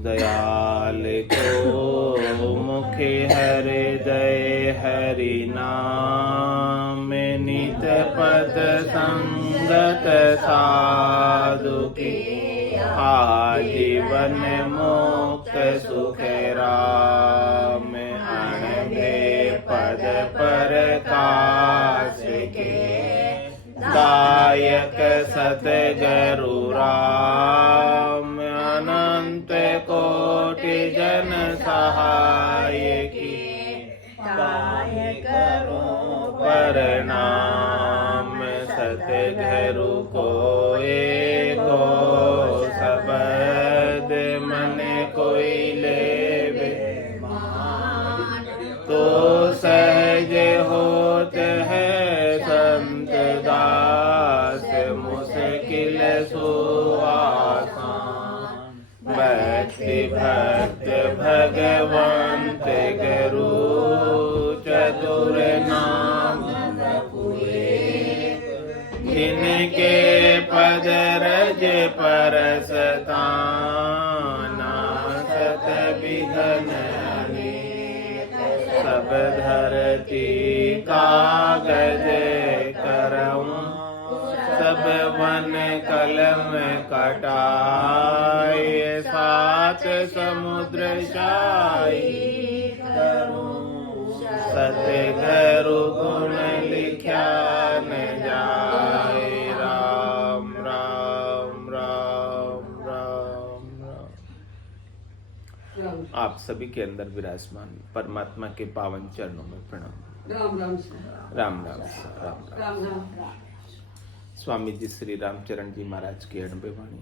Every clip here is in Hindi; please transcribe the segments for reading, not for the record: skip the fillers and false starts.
दयाल को मुखे हृदय हरि नाम नित पद संगत साधु की आजीवन मुक्त सुख राम अणभे पद पर काश के दायक सतगुरु राम अनंत कोटि जन सहाय की गाय करो प्रणाम सतगुरु को एको शब्द मन कोई लेवे तो सहज होत है संत दास मुश्किल सुआसान भक्ति भक्त भगवंत गुरु चतुर नाम जिनके पद रज परसता नासत विघ्न सब धरती कागज करऊं सब वन कलम कटाए सात समुद्र शाही करूं सतगुरु गुण लिख्या न जाए राम राम राम राम राम। आप सभी के अंदर विराजमान परमात्मा के पावन चरणों में प्रणाम। राम राम राम राम राम राम राम। स्वामी जी श्री रामचरण जी महाराज की 90 वाणी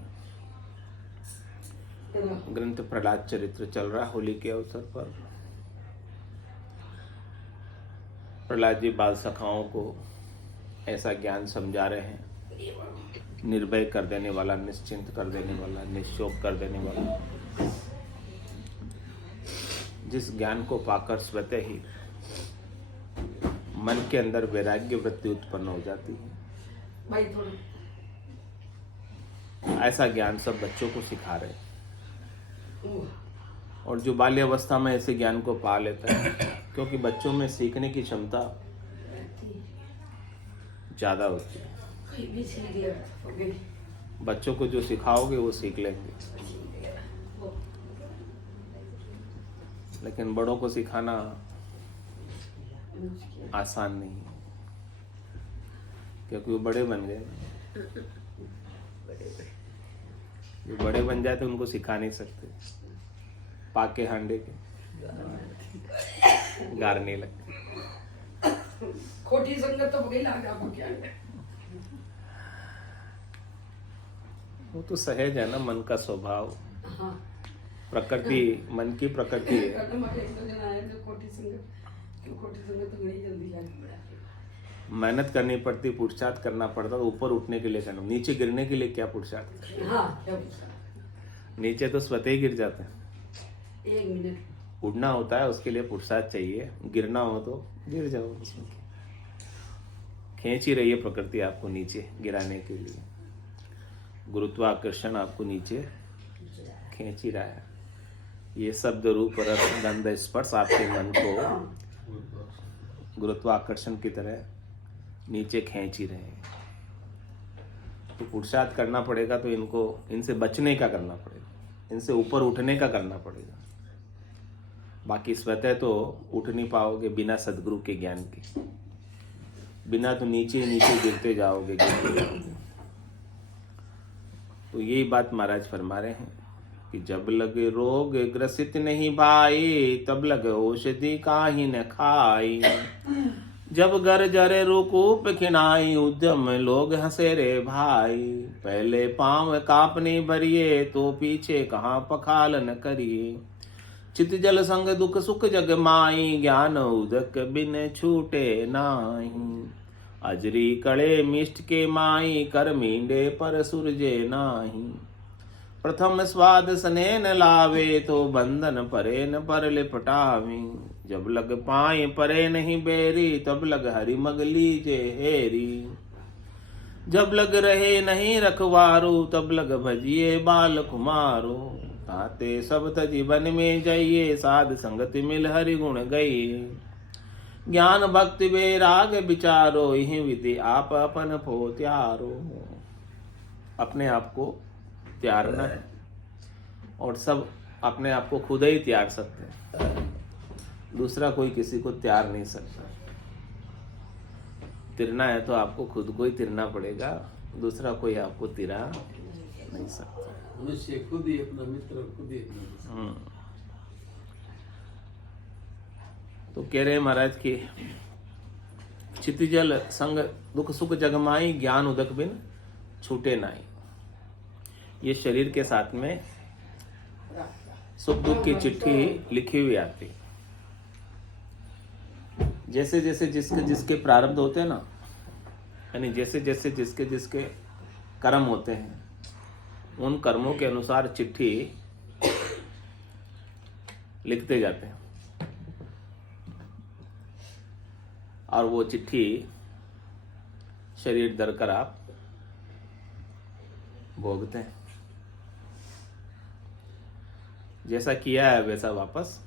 ग्रंथ प्रहलाद चरित्र चल रहा होली के अवसर पर। प्रहलाद जी बाल सखाओं को ऐसा ज्ञान समझा रहे हैं, निर्भय कर देने वाला, निश्चिंत कर देने वाला, निशोक कर देने वाला, जिस ज्ञान को पाकर स्वतः ही मन के अंदर वैराग्य वृत्ति उत्पन्न हो जाती है। ऐसा ज्ञान सब बच्चों को सिखा रहे हैं। और जो बाल्यावस्था में ऐसे ज्ञान को पा लेता है, क्योंकि बच्चों में सीखने की क्षमता ज्यादा होती है। बच्चों को जो सिखाओगे वो सीख लेंगे, लेकिन बड़ों को सिखाना आसान नहीं है, क्योंकि वो बड़े बन गए। जो बड़े बन जाते उनको सिखा नहीं सकते, पाके हांडे के गारने लगते। खोटी संगत तो बगैर लागा क्या वो तो सहज है ना, मन का स्वभाव। हाँ। प्रकृति मन की प्रकृति है। मेहनत करनी पड़ती, पुरुषार्थ करना पड़ता, तो ऊपर उठने के लिए करना, नीचे गिरने के लिए क्या पुरुषार्थ। हाँ, नीचे तो स्वतः ही गिर जाते हैं। 1 मिनट उड़ना होता है, उसके लिए पुरुषार्थ चाहिए। गिरना हो तो गिर जाओ, उसमें खींच ही रही है प्रकृति आपको नीचे गिराने के लिए। गुरुत्वाकर्षण आपको नीचे खींच ही रहा है। ये शब्द रूप रस गंध स्पर्श आपके मन को गुरुत्वाकर्षण की तरह नीचे खींच ही रहे हैं। तो पुरुषार्थ करना पड़ेगा, तो इनसे बचने का करना पड़ेगा, इनसे ऊपर उठने का करना पड़ेगा। बाकी स्वतः तो उठ नहीं पाओगे बिना सद्गुरु के ज्ञान के। बिना तो नीचे नीचे गिरते जाओगे। तो यही बात महाराज फरमा रहे हैं कि जब लगे रोग ग्रसित नहीं भाई, तब लगे औषधि काहि न खाई। जब घर जरे रुकूप खिनाई, उद्यम लोग हंसे रे भाई। पहले पांव कांपने भरिए, तो पीछे कहाँ पखाल न करिए। चित जल संग दुख सुख जग माई, ज्ञान उदक बिन छूटे नाही। अजरी कड़े मिष्ट के माई, कर मींडे पर सुरजे नाही। प्रथम स्वाद स्नेह न लावे, तो बंधन परे न पर लिपटावे। जब लग पाए परे नहीं बेरी, तब लग हरि मग लीजे हेरी। जब लग रहे नहीं रखवारो, तब लग भजिए बाल कुमारो। ताते सब जीवन में जाइए, साध संगति मिल हरि गुण गई। ज्ञान भक्ति वैराग विचारो, यही विधि आप अपन को त्यारो। अपने आप को त्यारना है, और सब अपने आप को खुद ही त्यार सकते हैं, दूसरा कोई किसी को त्यार नहीं सकता। तिरना है तो आपको खुद को ही तिरना पड़ेगा, दूसरा कोई आपको तिरा नहीं सकता। मनुष्य खुद ही अपना मित्र, खुद ही अपना तो कह रहे महाराज की क्षितिजल संग दुख सुख जगमाई, ज्ञान उदक बिन छूटे नाई। ये शरीर के साथ में सुख दुख की चिट्ठी लिखी हुई आती। जैसे जैसे जिसके जिसके प्रारब्ध होते हैं ना, यानी जैसे जैसे जिसके जिसके कर्म होते हैं, उन कर्मों के अनुसार चिट्ठी लिखते जाते हैं, और वो चिट्ठी शरीर धरकर आप भोगते हैं। जैसा किया है वैसा वापस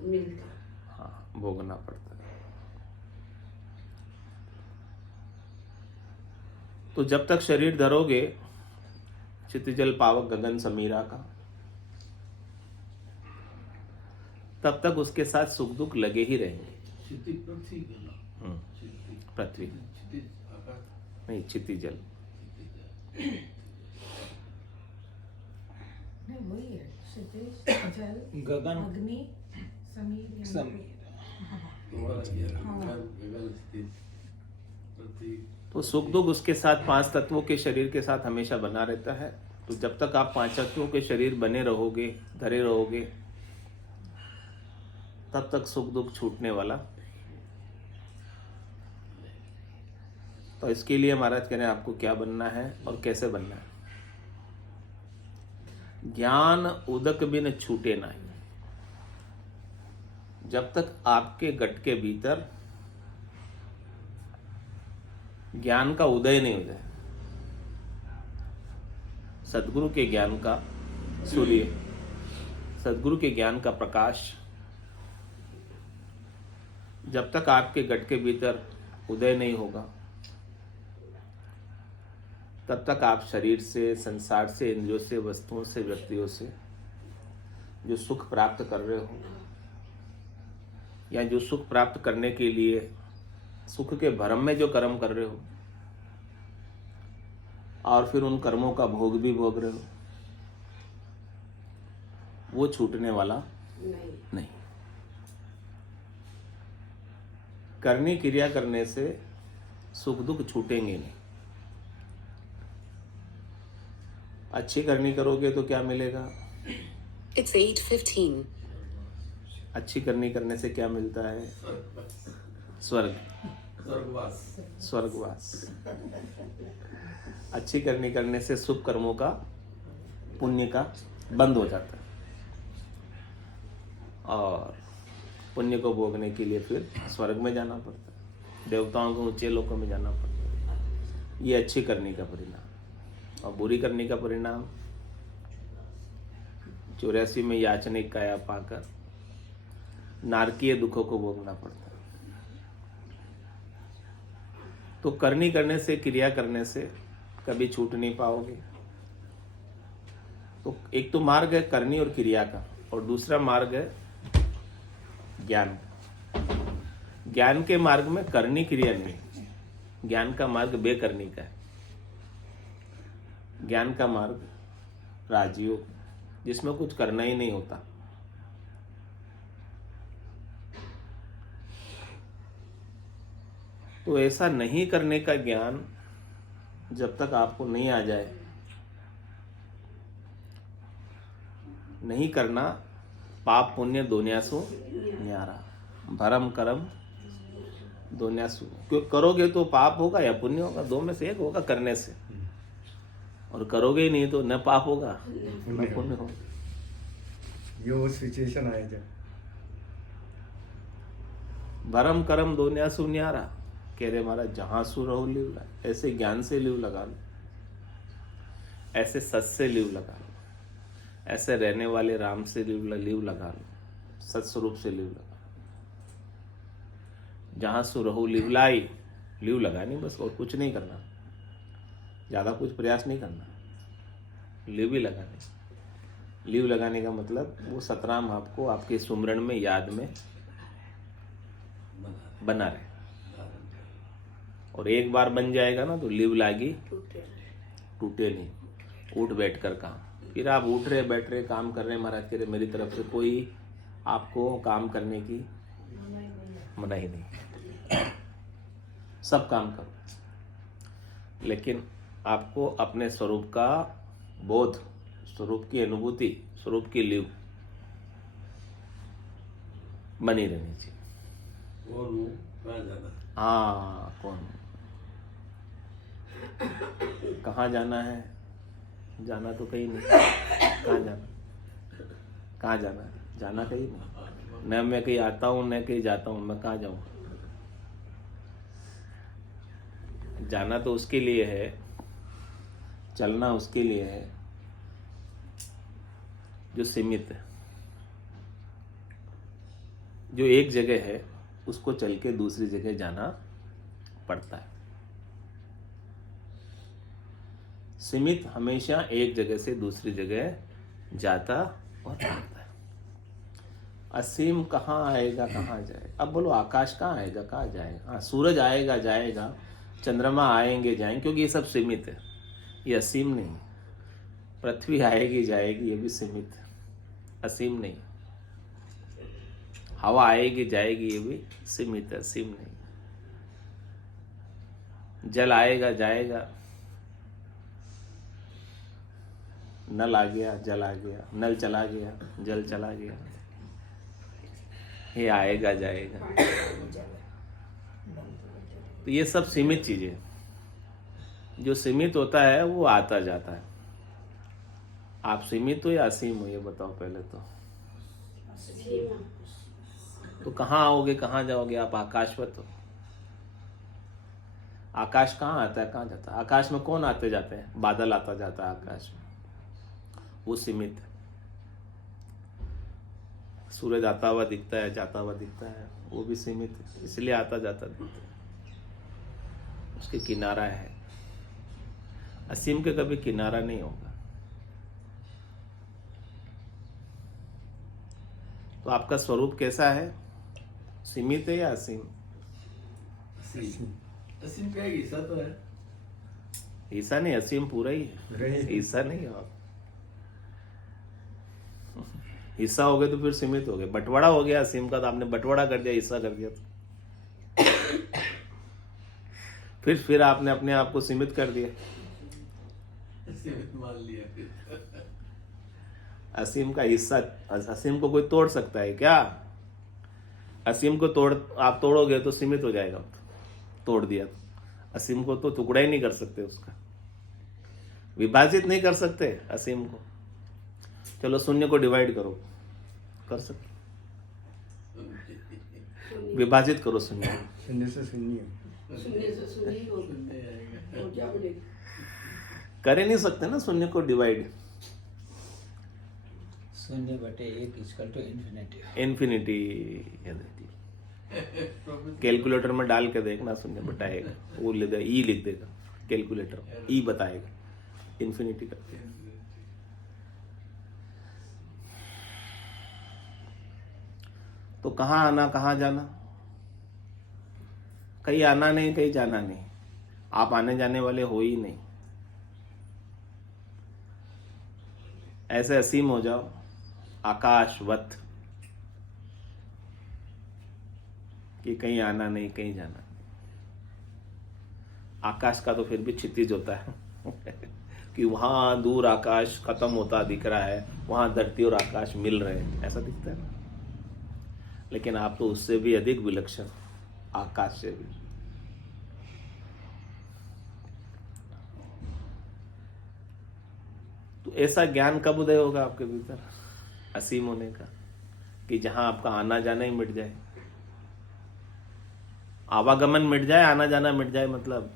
मिलता। हाँ भोगना पड़ता है। तो जब तक शरीर धरोगे, क्षितिजल पावक गगन समीरा का, तब तक उसके साथ सुख दुख लगे ही रहेंगे। क्षिति पृथ्वी का नाम। क्षिति पृथ्वी क्षितिज आकाश। नहीं, क्षितिजल नहीं वही है, क्षितिज जल गगन अग्नि समीर समीर तुम्हारा गगन क्षितिज पृथ्वी। तो सुख दुख उसके साथ पांच तत्वों के शरीर के साथ हमेशा बना रहता है। तो जब तक आप पांच तत्वों के शरीर बने रहोगे, धरे रहोगे, तब तक सुख दुख छूटने वाला। तो इसके लिए महाराज कह रहे हैं आपको क्या बनना है और कैसे बनना है। ज्ञान उदक बिन छूटे नहीं। जब तक आपके गट के भीतर ज्ञान का उदय नहीं हो जाए, सदगुरु के ज्ञान का सूर्य, सदगुरु के ज्ञान का प्रकाश जब तक आपके गट के भीतर उदय नहीं होगा, तब तक आप शरीर से, संसार से, इंद्रियों से, वस्तुओं से, व्यक्तियों से जो सुख प्राप्त कर रहे हो, या जो सुख प्राप्त करने के लिए सुख के भ्रम में जो कर्म कर रहे हो, और फिर उन कर्मों का भोग भी भोग रहे हो, वो छूटने वाला नहीं। करनी क्रिया करने से सुख दुख छूटेंगे नहीं। अच्छी करनी करोगे तो क्या मिलेगा? It's 8:15. अच्छी करनी करने से क्या मिलता है? स्वर्ग, स्वर्गवास। स्वर्गवास। अच्छी करनी करने से शुभ कर्मों का, पुण्य का बंद हो जाता है, और पुण्य को भोगने के लिए फिर स्वर्ग में जाना पड़ता है, देवताओं के ऊंचे लोकों में जाना पड़ता है। ये अच्छी करनी का परिणाम। और बुरी करनी का परिणाम 84 में याचनिक काया पाकर नारकीय दुखों को भोगना पड़ता है। तो करनी करने से, क्रिया करने से कभी छूट नहीं पाओगे। तो एक तो मार्ग है करनी और क्रिया का, और दूसरा मार्ग है ज्ञान। ज्ञान के मार्ग में करनी क्रिया नहीं, ज्ञान का मार्ग बेकरनी का है। ज्ञान का मार्ग राजयोग, जिसमें कुछ करना ही नहीं होता। तो ऐसा नहीं करने का ज्ञान जब तक आपको नहीं आ जाए, नहीं करना, पाप पुण्य दोन्यासु न्यारा, भरम करम दोन्यासु। क्यों करोगे तो पाप होगा या पुण्य होगा, दो में से एक होगा करने से, और करोगे ही नहीं तो न पाप होगा न पुण्य होगा। ये वो सिचुएशन आया जब भरम करम दोन्यासु न्यारा। कह रहे महाराज जहां सु रहो लिव लगा, ऐसे ज्ञान से लिव लगा लो, ऐसे सच से लिव लगा लो। ऐसे रहने वाले राम से लीव लगा लो, सत्स्वरूप से लीव लगा। जहाँ सुरहु लीव लाई, लीव लगानी बस, और कुछ नहीं करना, ज़्यादा कुछ प्रयास नहीं करना, लीव ही लगानी। लीव लगाने का मतलब वो सतराम आपको आपके सुमरण में, याद में बना रहे। और एक बार बन जाएगा ना तो लीव लागी टूटे नहीं, उठ बैठ कर काम। फिर आप उठ रहे बैठ रहे काम कर रहे, महाराज कह रहे मेरी तरफ से कोई आपको काम करने की मनाही नहीं, सब काम करो, लेकिन आपको अपने स्वरूप का बोध, स्वरूप की अनुभूति, स्वरूप की लीव बनी रहनी चाहिए। कौन हूँ, कहाँ जाना? हाँ, कौन, कहाँ जाना है? जाना तो कहीं नहीं, कहाँ जाना, कहाँ जाना है? जाना कहीं नहीं, न मैं कहीं आता हूँ न कहीं जाता हूँ, मैं कहाँ जाऊँ? जाना तो उसके लिए है, चलना उसके लिए है जो सीमित है, जो एक जगह है उसको चल के दूसरी जगह जाना पड़ता है। सीमित हमेशा एक जगह से दूसरी जगह जाता और आता है। असीम कहाँ आएगा कहाँ जाएगा? अब बोलो आकाश कहाँ आएगा कहाँ जाएगा? हाँ, सूरज आएगा जाएगा, चंद्रमा आएंगे जाएंगे, क्योंकि ये सब सीमित है, ये असीम नहीं। पृथ्वी आएगी जाएगी, ये भी सीमित है, असीम नहीं। हवा आएगी जाएगी, ये भी सीमित है, असीम नहीं। जल आएगा जाएगा, नल आ गया जल आ गया, नल चला गया जल चला गया, ये आएगा जाएगा। तो ये सब सीमित चीजें, जो सीमित होता है वो आता जाता है। आप सीमित हो या असीम हो, ये बताओ पहले तो कहाँ आओगे कहाँ जाओगे? आप आकाशवत हो। आकाश कहाँ आता है कहाँ जाता है? आकाश में कौन आते जाते हैं? बादल आता जाता है आकाश में, वो सीमित है। सूरज आता हुआ दिखता है जाता हुआ दिखता है, वो भी सीमित है, इसलिए आता जाता दिखता है, उसके किनारा है। असीम के कभी किनारा नहीं होगा। तो आपका स्वरूप कैसा है? सीमित है या असीम? असीम। असीम क्या है? ईसा तो है। ईसा नहीं, असीम पूरा ही है, ईसा नहीं हो आप। हिस्सा हो गए तो फिर सीमित हो गए। बंटवारा हो गया असीम का, तो आपने बंटवारा कर दिया, हिस्सा कर दिया तो फिर आपने अपने आप को सीमित कर दिया, सीमित मान लिया फिर। असीम का हिस्सा। असीम को कोई तोड़ सकता है क्या? असीम को आप तोड़ोगे तो सीमित हो जाएगा, तोड़ दिया तो। असीम को तो टुकड़ा ही नहीं कर सकते, उसका विभाजित नहीं कर सकते असीम को। चलो शून्य को डिवाइड करो, कर सकते, विभाजित करो शून्य। शून्य से शून्य सुनने से सुनी हो जाओगे। कर ही नहीं सकते ना शून्य को डिवाइड। 0/1 = इन्फिनिटी। इन्फिनिटी कैलकुलेटर में डाल के देखना, 0/1 वो लिख देगा, ई लिख देगा कैलकुलेटर, ई बताएगा इन्फिनिटी करते हैं। तो कहाँ आना कहाँ जाना? कहीं आना नहीं कहीं जाना नहीं, आप आने जाने वाले हो ही नहीं। ऐसे असीम हो जाओ, आकाशवत, कि कहीं आना नहीं कहीं जाना नहीं। आकाश का तो फिर भी क्षितिज होता है कि वहां दूर आकाश खत्म होता दिख रहा है, वहां धरती और आकाश मिल रहे हैं, ऐसा दिखता है ना। लेकिन आप तो उससे भी अधिक विलक्षण, आकाश से भी। तो ऐसा ज्ञान कब उदय होगा आपके भीतर असीम होने का, कि जहां आपका आना जाना ही मिट जाए, आवागमन मिट जाए, आना जाना मिट जाए। मतलब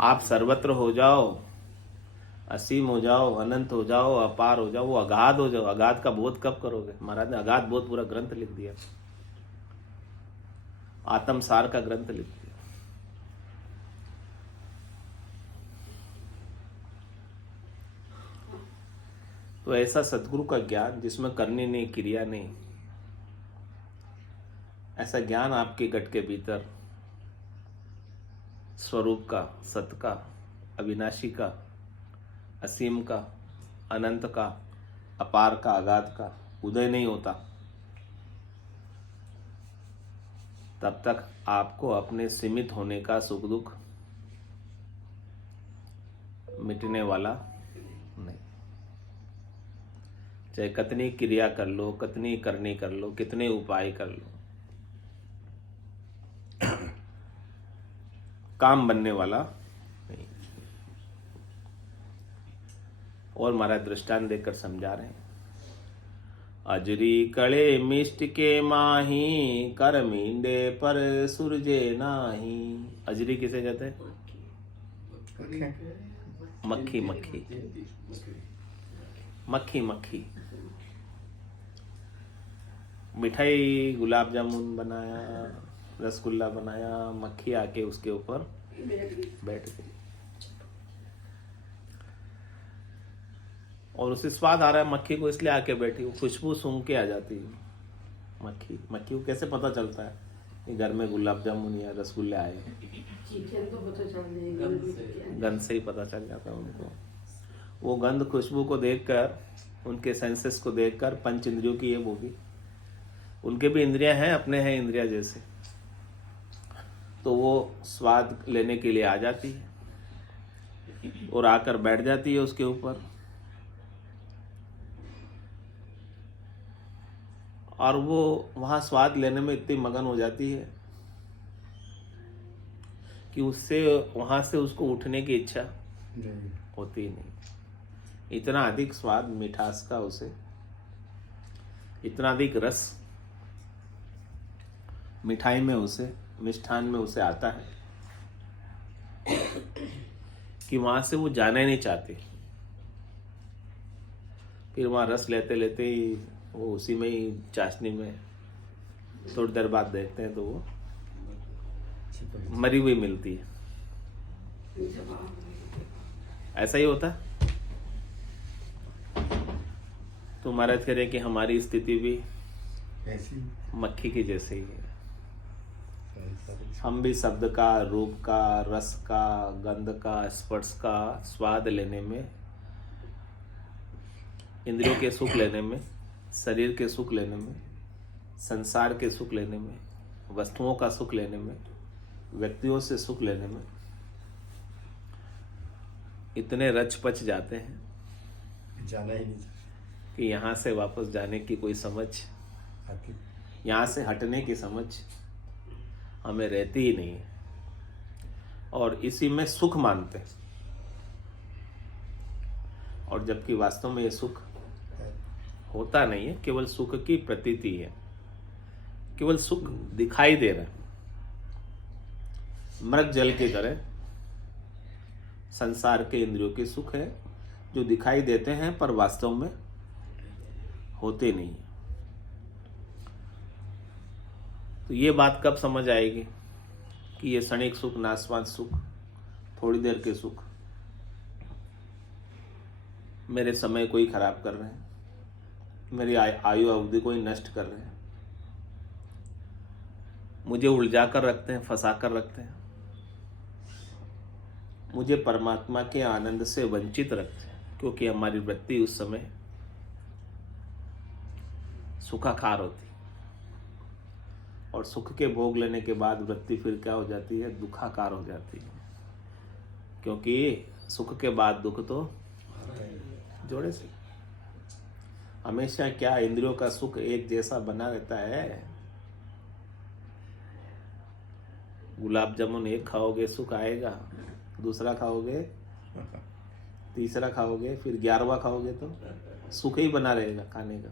आप सर्वत्र हो जाओ, असीम हो जाओ, अनंत हो जाओ, अपार हो जाओ, वो अगाध हो जाओ। अगाध का बोध कब करोगे? महाराज ने अगाध बोध पूरा ग्रंथ लिख दिया, आत्मसार का ग्रंथ लिख दिया। तो ऐसा सदगुरु का ज्ञान जिसमें करनी नहीं, क्रिया नहीं, ऐसा ज्ञान आपके गट के भीतर स्वरूप का, सत का, अविनाशी का, असीम का, अनंत का, अपार का, अगाध का उदय नहीं होता, तब तक आपको अपने सीमित होने का सुख दुख मिटने वाला नहीं। चाहे कितनी क्रिया कर लो, कितनी करनी कर लो, कितने उपाय कर लो, काम बनने वाला नहीं। और महाराज दृष्टांत देकर समझा रहे हैं। अजरी कड़े मिष्ट के माही, कर मींडे पर सुरजे नाही। अजरी किसे कहते हैं? मक्खी, मक्खी, मक्खी, मक्खी। मिठाई, गुलाब जामुन बनाया, रसगुल्ला बनाया, मक्खी आके उसके ऊपर बैठ गई और उसे स्वाद आ रहा है मक्खी को, इसलिए आके बैठी। वो खुशबू सूंघ के आ जाती है मक्खी। मक्खी को कैसे पता चलता है कि घर में गुलाब जामुन या रसगुल्ले आए? चिकन तो पता चल जाएगा, गंध से ही पता चल जाता है उनको। वो गंध, खुशबू को देखकर, उनके सेंसेस को देखकर, पंच इंद्रियों की ये वो भी, उनके भी इंद्रियां हैं, अपने हैं इंद्रिया जैसे, तो वो स्वाद लेने के लिए आ जाती है और आकर बैठ जाती है उसके ऊपर। और वो वहां स्वाद लेने में इतनी मगन हो जाती है कि उससे वहां से उसको उठने की इच्छा होती ही नहीं। इतना अधिक स्वाद, मिठास का उसे, इतना अधिक रस मिठाई में उसे, मिष्ठान में उसे आता है कि वहां से वो जाना ही नहीं चाहती। फिर वहां रस लेते लेते ही वो उसी में ही, चाशनी में थोड़ी देर बाद देखते हैं तो वो मरी हुई मिलती है। ऐसा ही होता है। तो महाराज कह रहे कि हमारी स्थिति भी ऐसी मक्खी की जैसे ही है। हम भी शब्द का, रूप का, रस का, गंध का, स्पर्श का स्वाद लेने में, इंद्रियों के सुख लेने में, शरीर के सुख लेने में, संसार के सुख लेने में, वस्तुओं का सुख लेने में, व्यक्तियों से सुख लेने में इतने रच पच जाते हैं जाना ही नहीं कि यहाँ से वापस जाने की कोई समझ, आती। यहाँ से हटने की समझ हमें रहती ही नहीं है। और इसी में सुख मानते हैं, और जबकि वास्तव में ये सुख होता नहीं है, केवल सुख की प्रतीति है, केवल सुख दिखाई दे रहा है। मृग जल की तरह संसार के इंद्रियों के सुख है जो दिखाई देते हैं पर वास्तव में होते नहीं। तो ये बात कब समझ आएगी कि ये क्षणिक सुख, नाशवान सुख, थोड़ी देर के सुख मेरे समय को ही खराब कर रहे हैं, मेरी आयु अवधि को ही नष्ट कर रहे हैं, मुझे उलझा कर रखते हैं, फंसा कर रखते हैं, मुझे परमात्मा के आनंद से वंचित रखते हैं, क्योंकि हमारी वृत्ति उस समय सुखाकार होती, और सुख के भोग लेने के बाद वृत्ति फिर क्या हो जाती है? दुखाकार हो जाती है, क्योंकि सुख के बाद दुख तो जोड़े से। हमेशा क्या इंद्रियों का सुख एक जैसा बना रहता है? गुलाब जामुन एक खाओगे सुख आएगा, दूसरा खाओगे, तीसरा खाओगे, फिर 11वां खाओगे तो सुख ही बना रहेगा खाने का।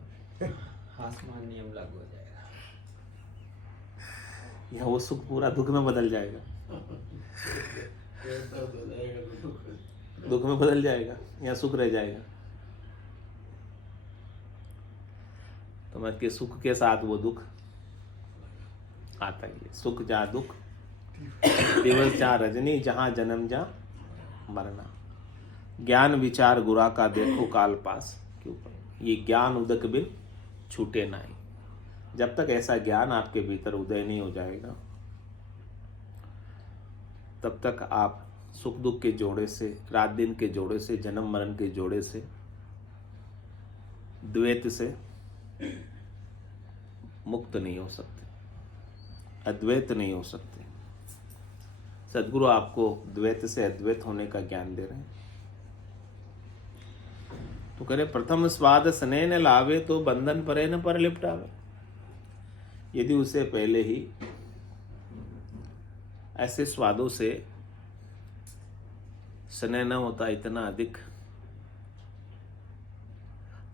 आसमान नियम लागू हो जाएगा। यहाँ वो सुख पूरा दुख में बदल जाएगा। दुख में बदल जाएगा या सुख रह जाएगा? तो मत के सुख के साथ वो दुख आता ही है। सुख जहाँ दुख, दिवस जहाँ रजनी, जहाँ जन्म जहाँ मरना। ज्ञान विचार गुरा का देखो काल पास क्यों पर, ये ज्ञान उदक बिन छूटे नहीं। जब तक ऐसा ज्ञान आपके भीतर उदय नहीं हो जाएगा तब तक आप सुख दुख के जोड़े से, रात दिन के जोड़े से, जन्म मरण के जोड़े से, द्वैत से मुक्त नहीं हो सकते, अद्वैत नहीं हो सकते। सद्गुरु आपको द्वैत से अद्वैत होने का ज्ञान दे रहे हैं। तो कह रहे प्रथम स्वाद स्नेह न लावे तो बंधन परे न पर लिपटावे। यदि उसे पहले ही ऐसे स्वादों से स्नेह न होता इतना अधिक,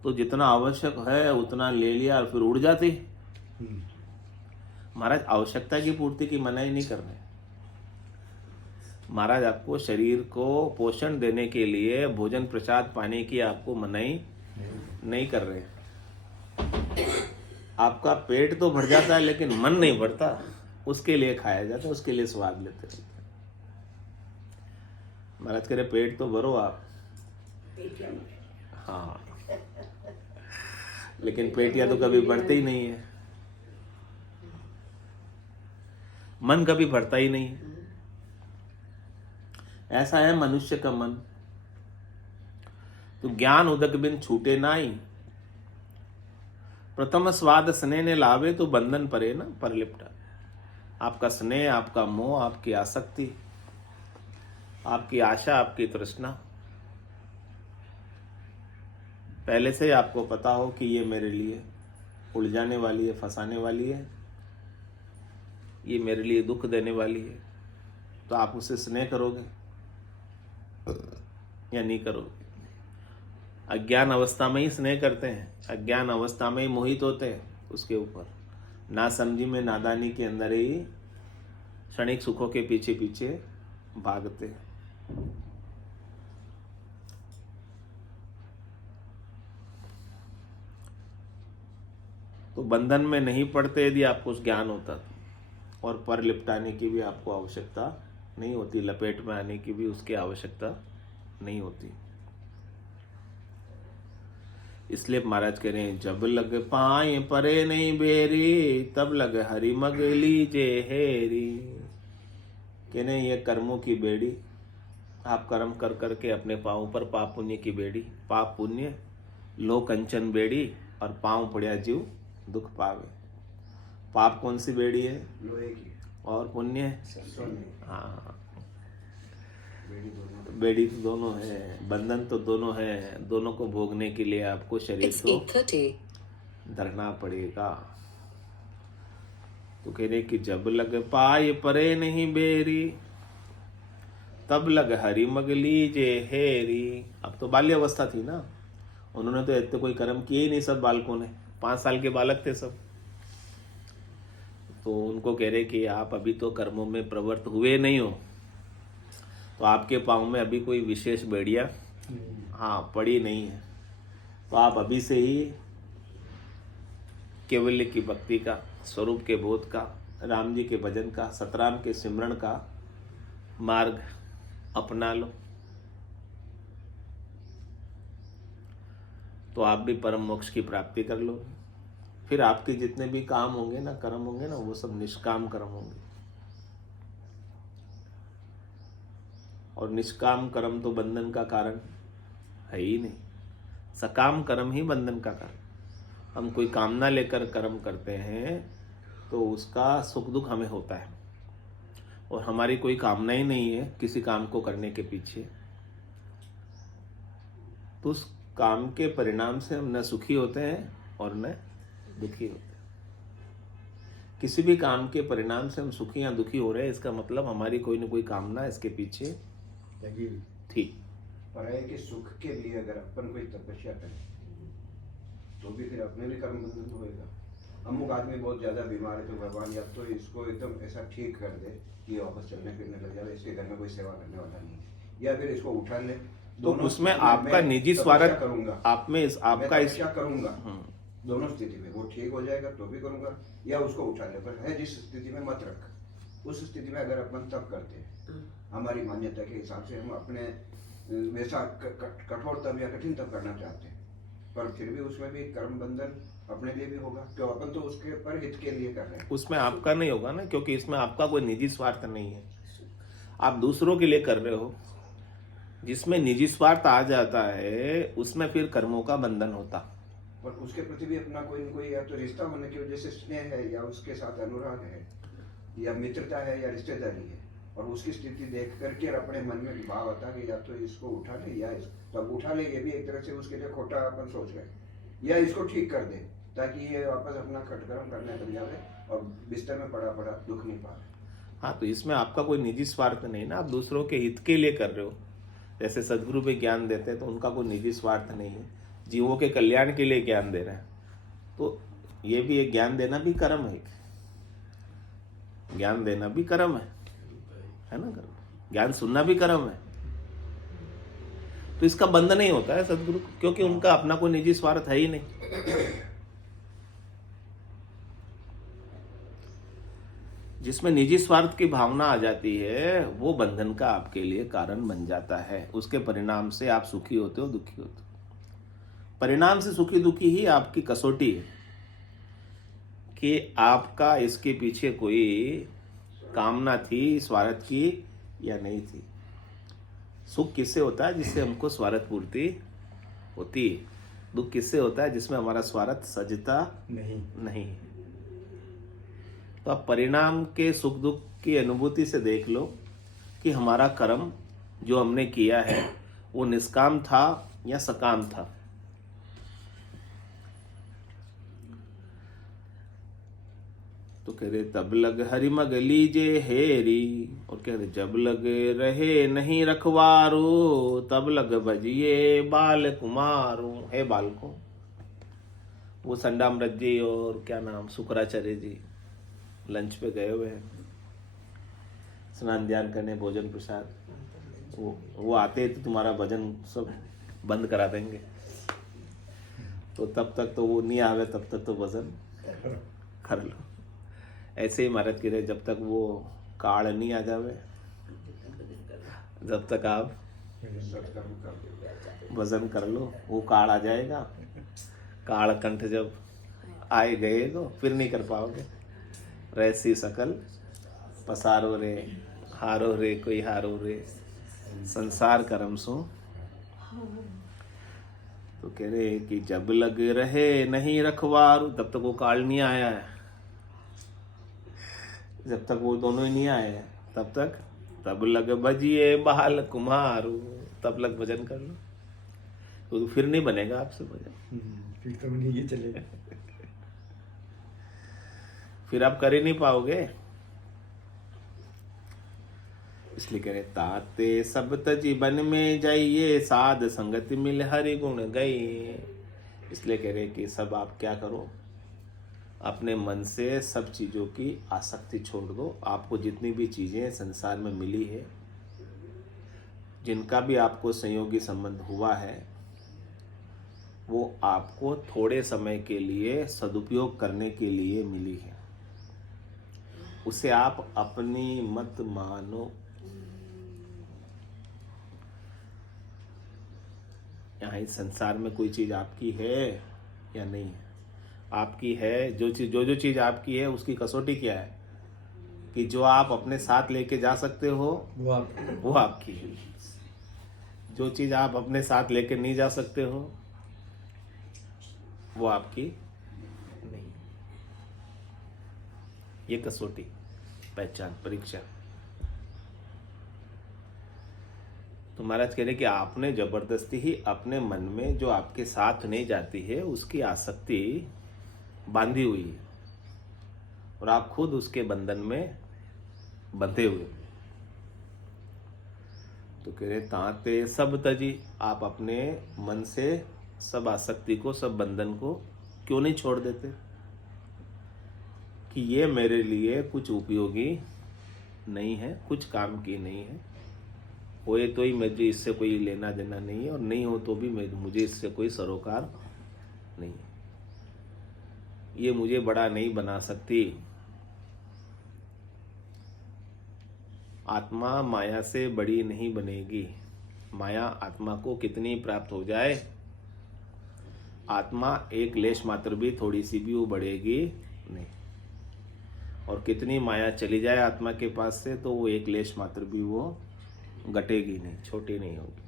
तो जितना आवश्यक है उतना ले लिया और फिर उड़ जाती। महाराज आवश्यकता की पूर्ति की मनाही नहीं कर रहे महाराज, आपको शरीर को पोषण देने के लिए भोजन प्रसाद पाने की आपको मनाही नहीं कर रहे। आपका पेट तो भर जाता है लेकिन मन नहीं भरता, उसके लिए खाया जाता है, उसके लिए स्वाद लेते रहते हैं। महाराज कह रहे पेट तो भरो आप, हाँ, लेकिन पेटियां तो कभी भरते ही नहीं है, मन कभी भरता ही नहीं है। ऐसा है मनुष्य का मन। तो ज्ञान उदक बिन छूटे नाई, प्रथम स्वाद स्नेह ने लावे तो बंधन परे ना पर लिपटा। आपका स्नेह, आपका मोह, आपकी आसक्ति, आपकी आशा, आपकी तृष्णा, पहले से आपको पता हो कि ये मेरे लिए उलझाने वाली है, फंसाने वाली है, ये मेरे लिए दुख देने वाली है, तो आप उसे स्नेह करोगे या नहीं करोगे? अज्ञान अवस्था में ही स्नेह करते हैं, अज्ञान अवस्था में ही मोहित होते हैं उसके ऊपर। ना समझी में नादानी के अंदर ही क्षणिक सुखों के पीछे पीछे भागते हैं। तो बंधन में नहीं पड़ते यदि आपको ज्ञान होता, और पर लिपटाने की भी आपको आवश्यकता नहीं होती, लपेट में आने की भी उसकी आवश्यकता नहीं होती। इसलिए महाराज कह रहे हैं जब लग पाए परे नहीं बेरी, तब लग हरि मग लीजे हेरी। कहने ये कर्मों की बेड़ी, आप कर्म कर करके अपने पाँव पर पाप पुण्य की बेड़ी, पाप पुण्य लो कंचन बेड़ी, और पाँव पड़िया जीव दुख पावे। पाप कौन सी बेड़ी है? लोहे की। और पुण्य? सोने। हाँ, बेड़ी दोनों। बेड़ी तो दोनों है, बंधन तो दोनों है, दोनों को भोगने के लिए आपको शरीर It's को 8:30. धरना पड़ेगा। तो कह रहे कि जब लग पाए परे नहीं बेरी, तब लग हरि मग लीजे हेरी। अब तो बाल्यावस्था थी ना, उन्होंने तो इतने कोई कर्म किए ही नहीं, सब बालकों ने, 5 साल के बालक थे सब। तो उनको कह रहे कि आप अभी तो कर्मों में प्रवृत्त हुए नहीं हो, तो आपके पाँव में अभी कोई विशेष बेड़िया हाँ पड़ी नहीं है। तो आप अभी से ही केवल्य की भक्ति का, स्वरूप के बोध का, राम जी के भजन का, सतराम के सिमरण का मार्ग अपना लो, तो आप भी परम मोक्ष की प्राप्ति कर लो। फिर आपके जितने भी काम होंगे ना, कर्म होंगे ना, वो सब निष्काम कर्म होंगे। और निष्काम कर्म तो बंधन का कारण है ही नहीं, सकाम कर्म ही बंधन का कारण। हम कोई कामना लेकर कर्म करते हैं तो उसका सुख दुख हमें होता है, और हमारी कोई कामना ही नहीं है किसी काम को करने के पीछे, तो उस काम के परिणाम से हम न सुखी होते हैं और न दुखी होते हैं। किसी भी काम के परिणाम से हम सुखी या दुखी हो रहे हैं, इसका मतलब हमारी कोई न कोई कामना इसके पीछे लगी हुई। थी। पर है कि सुख के लिए अगर अपन कोई तपस्या करें तो भी फिर अपने लिए कर्म बंधन होएगा। अमुक आदमी बहुत ज्यादा बीमार है तो भगवान या तो इसको एकदम ऐसा ठीक कर दे कि वापस चलने फिरने लग जाए, इसके घर में कोई सेवा करने वाला नहीं है, या फिर इसको उठा ले दोनों उसमें स्थिति में आपका मैं निजी तपस्या स्वार्थ करूंगा, आप में आपका मैं इस तपस्या करूंगा दोनों स्थिति में, वो ठीक हो जाएगा तो भी करूंगा, या उसको उठा ले, पर है जिस स्थिति में मत रख। उस स्थिति में अगर अपन तप करते हैं हमारी मान्यता के हिसाब से, हम अपने वैसा कठोर तप या कठिन तप करना चाहते हैं, पर फिर भी उसमें भी कर्म बंधन अपने लिए भी होगा, क्यों अपन तो उसके पर हित के लिए कर रहे हैं। उसमें आपका नहीं होगा ना, क्योंकि इसमें आपका कोई निजी स्वार्थ नहीं है, आप दूसरों के लिए कर रहे हो। जिसमें निजी स्वार्थ आ जाता है उसमें फिर कर्मों का बंधन होता। और उसके प्रति भी अपना कोई न कोई या तो रिश्ता होने की वजह से स्नेह है, या उसके साथ अनुराग है, या मित्रता है, या रिश्तेदारी है, और उसकी स्थिति देख करके अपने मन में भाव आता है कि या तो इसको उठा ले, या तो अब उठा ले, ये भी एक तरह से उसके लिए खोटा अपन सोच रहे हैं, या इसको ठीक कर दे ताकि ये वापस अपना खटकर्म करने लग जाए और बिस्तर में पड़ा पड़ा दुख नहीं पाए। हाँ, तो इसमें आपका कोई निजी स्वार्थ नहीं ना, आप दूसरों के हित के लिए कर रहे हो। जैसे सदगुरु भी ज्ञान देते हैं तो उनका कोई निजी स्वार्थ नहीं है, जीवों के कल्याण के लिए ज्ञान दे रहे हैं। तो ये भी एक ज्ञान देना भी कर्म है, ज्ञान देना भी कर्म है ना, कर्म। ज्ञान सुनना भी कर्म है। तो इसका बंधन नहीं होता है सदगुरु को, क्योंकि उनका अपना कोई निजी स्वार्थ है ही नहीं। जिसमें निजी स्वार्थ की भावना आ जाती है वो बंधन का आपके लिए कारण बन जाता है। उसके परिणाम से आप सुखी होते हो, दुखी होते हो। परिणाम से सुखी दुखी ही आपकी कसौटी है कि आपका इसके पीछे कोई कामना थी स्वार्थ की या नहीं थी। सुख किससे होता है? जिससे हमको स्वार्थ पूर्ति होती है। दुख किससे होता है? जिसमें हमारा स्वार्थ सजता नहीं। तो आप परिणाम के सुख दुख की अनुभूति से देख लो कि हमारा कर्म जो हमने किया है वो निष्काम था या सकाम था। तो कह रहे तब लग हरि मग लीजे हेरी, और कह रहे जब लग रहे नहीं रखवारो, तब लग भजिए बाल कुमारो। हे बालकों, वो संडामृत जी और क्या नाम शुक्राचार्य जी लंच पे गए हुए हैं, स्नान ध्यान करने, भोजन प्रसाद। वो आते तो तुम्हारा भजन सब बंद करा देंगे, तो तब तक तो वो नहीं आवे, तब तक तो भजन कर लो। ऐसे ही महाराज कह रहे जब तक वो काल नहीं आ जावे जब तक आप भजन कर लो। वो काल आ जाएगा, काल कंठ जब आए गए तो फिर नहीं कर पाओगे। रैसी सकल पसारो रे, हारो रे कोई हारो रे, संसार कर्म सो। तो कह रहे कि जब लग रहे नहीं रखवारू, तब तक वो काल नहीं आया है। जब तक वो दोनों ही नहीं आए हैं तब तक तब लग बजिए बाल कुमारू, तब लग भजन कर लो। तो फिर नहीं बनेगा आपसे भजन, फिर तो नहीं ये चलेगा। फिर आप कर ही नहीं पाओगे। इसलिए कह रहे ताते सब तजी बन में जाइए, साध संगति मिल हरि गुण गई। इसलिए कह रहे कि सब आप क्या करो, अपने मन से सब चीज़ों की आसक्ति छोड़ दो। आपको जितनी भी चीज़ें संसार में मिली है, जिनका भी आपको संयोगी संबंध हुआ है, वो आपको थोड़े समय के लिए सदुपयोग करने के लिए मिली है। उसे आप अपनी मत मानो। यहाँ इस संसार में कोई चीज़ आपकी है या नहीं है? आपकी है। जो चीज़ आपकी है उसकी कसौटी क्या है कि जो आप अपने साथ लेके जा सकते हो वो आपकी है। जो चीज़ आप अपने साथ लेके नहीं जा सकते हो वो आपकी नहीं। ये कसौटी, पहचान, परीक्षा। तो महाराज कह रहे कि आपने जबरदस्ती ही अपने मन में जो आपके साथ नहीं जाती है उसकी आसक्ति बांधी हुई है और आप खुद उसके बंधन में बंधे हुए। तो कह रहे ताते सब तजी, आप अपने मन से सब आसक्ति को, सब बंधन को क्यों नहीं छोड़ देते कि ये मेरे लिए कुछ उपयोगी नहीं है, कुछ काम की नहीं है। होए तो ही मुझे इससे कोई लेना देना नहीं है, और नहीं हो तो भी मुझे इससे कोई सरोकार नहीं है। ये मुझे बड़ा नहीं बना सकती। आत्मा माया से बड़ी नहीं बनेगी। माया आत्मा को कितनी प्राप्त हो जाए, आत्मा एक लेश मात्र भी थोड़ी सी भी वो बढ़ेगी नहीं। और कितनी माया चली जाए आत्मा के पास से, तो वो एक लेश मात्र भी वो घटेगी नहीं, छोटी नहीं होगी।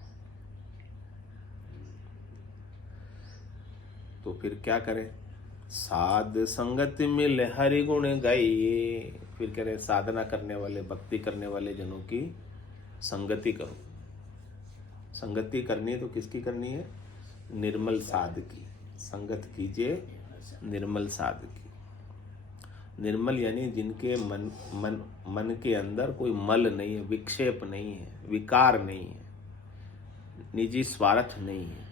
तो फिर क्या करें? साध संगत मिल हरि गुण गाइए। फिर कह रहे साधना करने वाले, भक्ति करने वाले जनों की संगति करो। संगति करनी तो किसकी करनी है? निर्मल साध की संगत कीजिए, निर्मल साध की। निर्मल यानी जिनके मन के अंदर कोई मल नहीं है, विक्षेप नहीं है, विकार नहीं है, निजी स्वार्थ नहीं है,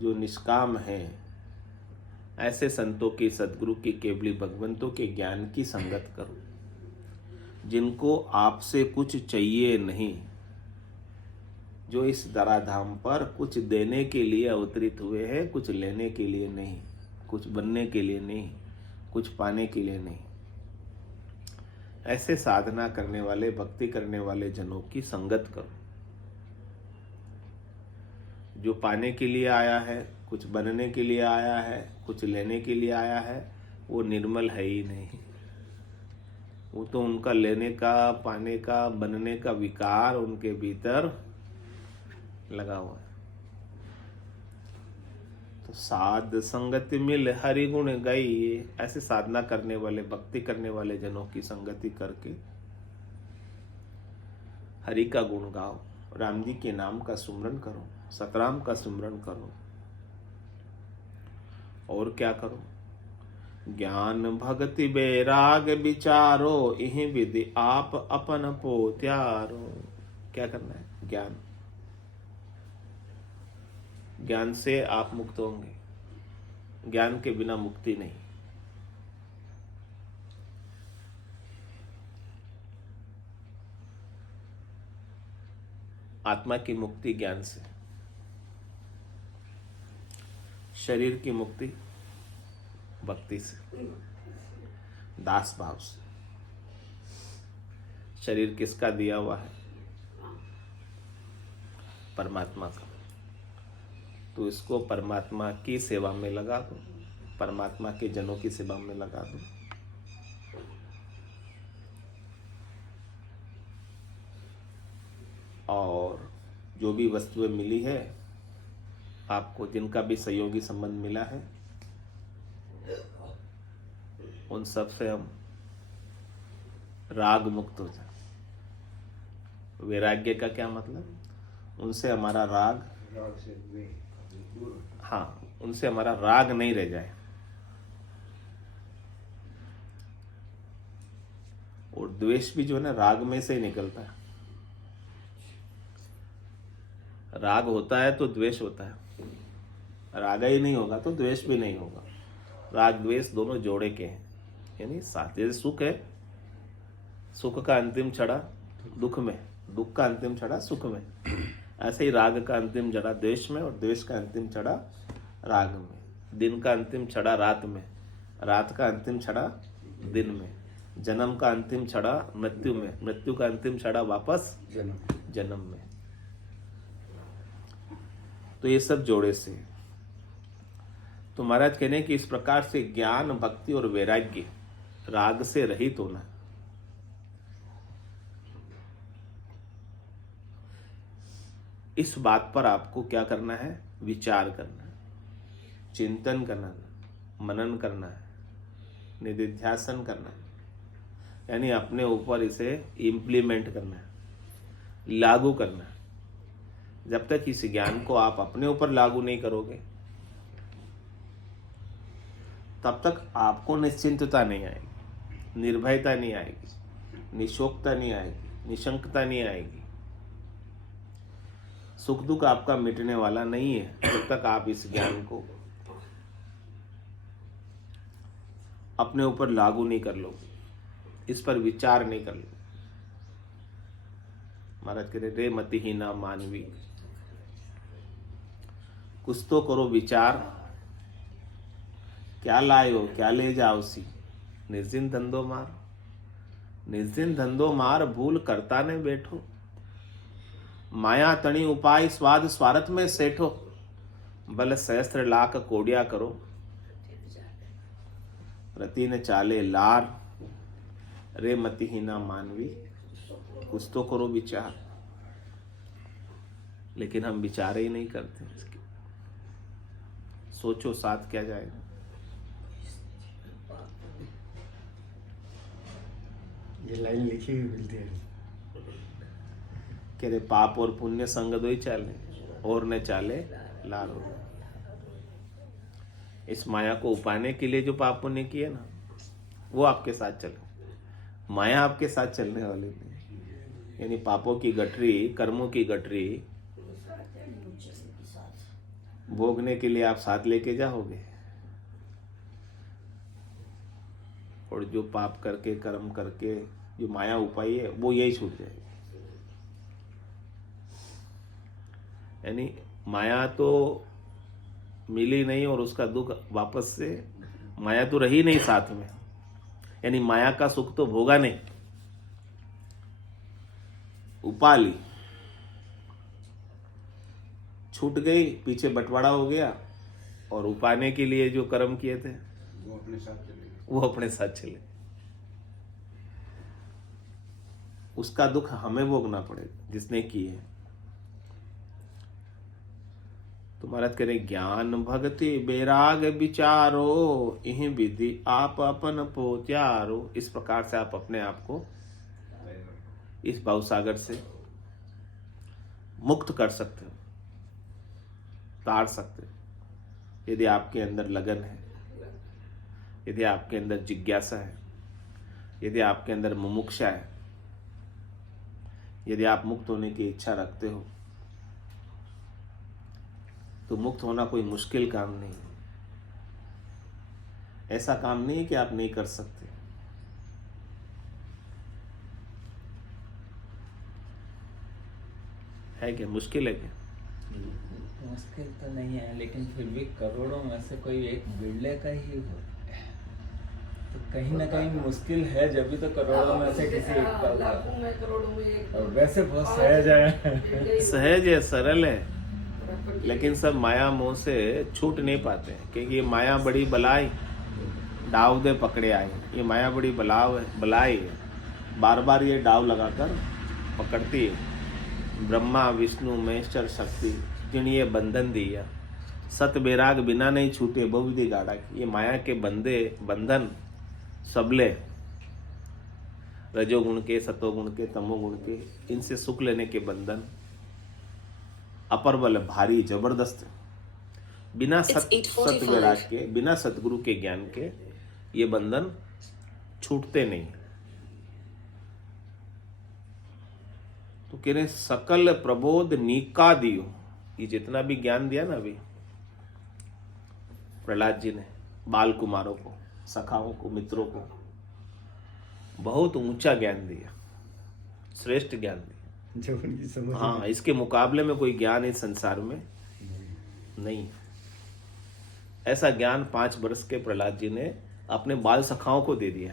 जो निष्काम है। ऐसे संतों की, सदगुरु की, केवली भगवंतों के ज्ञान की संगत करो, जिनको आपसे कुछ चाहिए नहीं, जो इस धराधाम पर कुछ देने के लिए अवतरित हुए हैं, कुछ लेने के लिए नहीं, कुछ बनने के लिए नहीं, कुछ पाने के लिए नहीं। ऐसे साधना करने वाले, भक्ति करने वाले जनों की संगत करो। जो पाने के लिए आया है, कुछ बनने के लिए आया है, कुछ लेने के लिए आया है, वो निर्मल है ही नहीं। वो तो उनका लेने का, पाने का, बनने का विकार उनके भीतर लगा हुआ है। तो साध संगत मिल हरि गुण गाइए। ऐसे साधना करने वाले, भक्ति करने वाले जनों की संगति करके हरि का गुण गाओ, राम जी के नाम का सुमरन करो, सतराम का सुमरन करो। और क्या करो? ज्ञान भक्ति बैराग विचारो, इहि विधि आप अपन पोत्यारो। क्या करना है? ज्ञान। ज्ञान से आप मुक्त होंगे, ज्ञान के बिना मुक्ति नहीं। आत्मा की मुक्ति ज्ञान से, शरीर की मुक्ति भक्ति से, दास भाव से। शरीर किसका दिया हुआ है? परमात्मा का। तो इसको परमात्मा की सेवा में लगा दो, परमात्मा के जनों की सेवा में लगा दो। और जो भी वस्तुएं मिली है आपको, जिनका भी सहयोगी संबंध मिला है, उन सब से हम राग मुक्त हो जाए। वैराग्य का क्या मतलब? उनसे हमारा राग से वे दूर। हाँ, उनसे हमारा राग नहीं रह जाए। और द्वेष भी जो है ना, राग में से ही निकलता है। राग होता है तो द्वेष होता है, राग ही नहीं होगा तो द्वेष भी नहीं होगा। राग द्वेष दोनों जोड़े के हैं, यानी साथ। जैसे सुख है, सुख का अंतिम छड़ा दुख में, दुख का अंतिम छड़ा सुख में। ऐसे ही राग का अंतिम छड़ा द्वेष में, और द्वेष का अंतिम छड़ा राग में। दिन का अंतिम छड़ा रात में, रात का अंतिम छड़ा दिन में। जन्म का अंतिम छड़ा मृत्यु में, मृत्यु का अंतिम छड़ा वापस जन्म में। तो ये सब जोड़े से। तो महाराज कहने कि इस प्रकार से ज्ञान, भक्ति और वैराग्य, राग से रहित होना। इस बात पर आपको क्या करना है? विचार करना है, चिंतन करना है, मनन करना है, निधिध्यासन करना है। यानी अपने ऊपर इसे इम्प्लीमेंट करना है, लागू करना है। जब तक इस ज्ञान को आप अपने ऊपर लागू नहीं करोगे, तब तक आपको निश्चिंतता नहीं आएगी, निर्भयता नहीं आएगी, निशोकता नहीं आएगी, निशंकता नहीं आएगी। सुख दुख आपका मिटने वाला नहीं है जब तक आप इस ज्ञान को अपने ऊपर लागू नहीं कर लोगे, इस पर विचार नहीं कर लोगे। महाराज कह रहे रे मतिहीना मानवी, कुछ तो करो विचार, क्या लायो क्या ले जाओ सी, निर्जिन धंधो मार, निर्जिन धंधो मार, भूल करता ने बैठो, माया तणी उपाय स्वाद स्वार्थ में सेठो, बल सहस्त्र लाख कोडिया करो, रति ने चाले लार, रे मतिहीना मानवी, कुछ तो करो विचार। लेकिन हम विचार ही नहीं करते इसके। सोचो साथ क्या जाएगा। ये लाइन लिखी हुई मिलती है। कह रहे पाप और पुण्य संग दो ही चाले, और न चाले लारो। इस माया को उपाने के लिए जो पाप पुण्य किए ना, वो आपके साथ चले, माया आपके साथ चलने वाली नहीं। यानी पापों की गठरी, कर्मों की गठरी भोगने के लिए आप साथ लेके जाओगे, और जो पाप करके कर्म करके जो माया उपाई है वो यही छूट जाएगी। यानी माया तो मिली नहीं और उसका दुख वापस से, माया तो रही नहीं साथ में, यानी माया का सुख तो भोगा नहीं, उपा ली, छूट गई, पीछे बंटवारा हो गया, और उपाने के लिए जो कर्म किए थे वो अपने साथ चलेगा, वो अपने साथ चले। उसका दुख हमें भोगना पड़ेगा जिसने किए। तो महाराज कह रहे ज्ञान भक्ति बैराग विचारो, इहि विधि आप अपन पोत्यारो। इस प्रकार से आप अपने आप को इस भवसागर से मुक्त कर सकते हो, तार सकते हो। यदि आपके अंदर लगन है, यदि आपके अंदर जिज्ञासा है, यदि आपके अंदर मुमुक्षा है, यदि आप मुक्त होने की इच्छा रखते हो, तो मुक्त होना कोई मुश्किल काम नहीं है। ऐसा काम नहीं है कि आप नहीं कर सकते। है क्या मुश्किल है क्या? मुश्किल तो नहीं है, लेकिन फिर भी करोड़ों में से कोई एक बिरले का ही हो, तो कहीं ना कहीं मुश्किल है, जब भी तो करोड़ों में से किसी एक का होगा। लाखों में करोड़ों में एक। और वैसे बहुत सहज है। सहज है, सरल है, लेकिन सब माया मोह से छूट नहीं पाते हैं, क्योंकि ये माया बड़ी बलाई, डाव दे पकड़े आए। ये माया बड़ी बलाई है, बार बार ये डाव लगाकर पकड़ती है। ब्रह्मा विष्णु महेश्वर शक्ति जिन ये बंधन दिया, सत बैराग बिना नहीं छूटे बहुविधि गाड़ा की। ये माया के बंधन सबले, रजोगुण के, सतोगुण के, तमोगुण के, इनसे सुख लेने के बंधन अपर बल भारी जबरदस्त। बिना सत वैराग के, बिना सतगुरु के ज्ञान के ये बंधन छूटते नहीं। तो कह रहे सकल प्रबोध नीका दियो। ये जितना भी ज्ञान दिया ना अभी प्रहलाद जी ने बाल कुमारों को, सखाओं को, मित्रों को, बहुत ऊंचा ज्ञान दिया, श्रेष्ठ ज्ञान दिया जो उनकी समझ। हाँ, इसके मुकाबले में कोई ज्ञान इस संसार में नहीं। ऐसा ज्ञान 5 वर्ष के प्रहलाद जी ने अपने बाल सखाओं को दे दिया,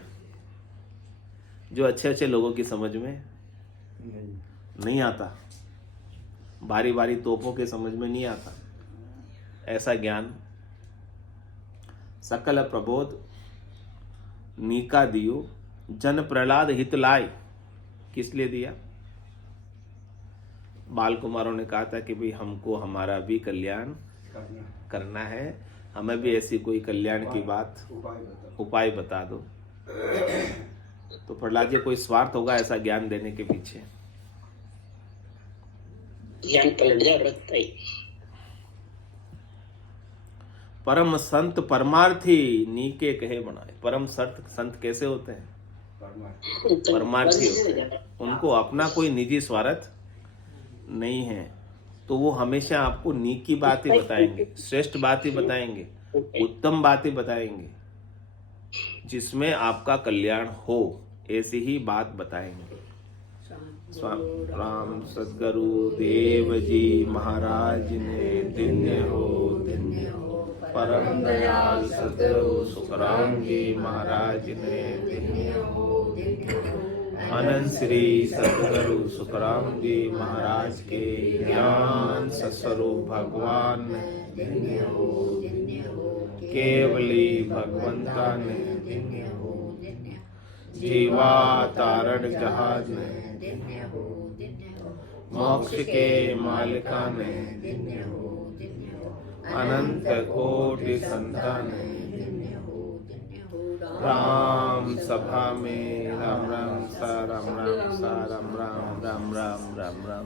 जो अच्छे अच्छे लोगों की समझ में नहीं आता, बारी बारी तोपों के समझ में नहीं आता। ऐसा ज्ञान सकल प्रबोध नीका दियो, जन प्रहलाद हित लाए। किस लिए दिया? बाल कुमारों ने कहा था कि भाई हमको हमारा भी कल्याण करना है, हमें भी ऐसी कोई कल्याण की बात, उपाय बता दो। तो प्रहलाद जी कोई स्वार्थ होगा ऐसा ज्ञान देने के पीछे? ज्ञान पलट जा रखता ही। परम संत परमार्थी नीके कहे बनाए। परम संत कैसे होते हैं? परमार्थी होते हैं। उनको अपना कोई निजी स्वार्थ नहीं है, तो वो हमेशा आपको नीक की बात ही बताएंगे, श्रेष्ठ बात ही बताएंगे, उत्तम बात ही बताएंगे, जिसमें आपका कल्याण हो, ऐसी ही बात बताएंगे। राम सदगुरु देव जी महाराज ने धन्य हो परम दयाल सदगुरु सुखराम जी महाराज ने धन्य हो अनंत श्री सदगुरु सुखराम जी महाराज के ज्ञान सस्वरूप भगवान ने धन्य हो केवली भगवंता ने धन्य हो जीवा तारण जहाज ने मोक्ष के मालिका ने अनंत कोटि संतान राम सभा में राम राम सा राम राम सा राम राम राम राम राम राम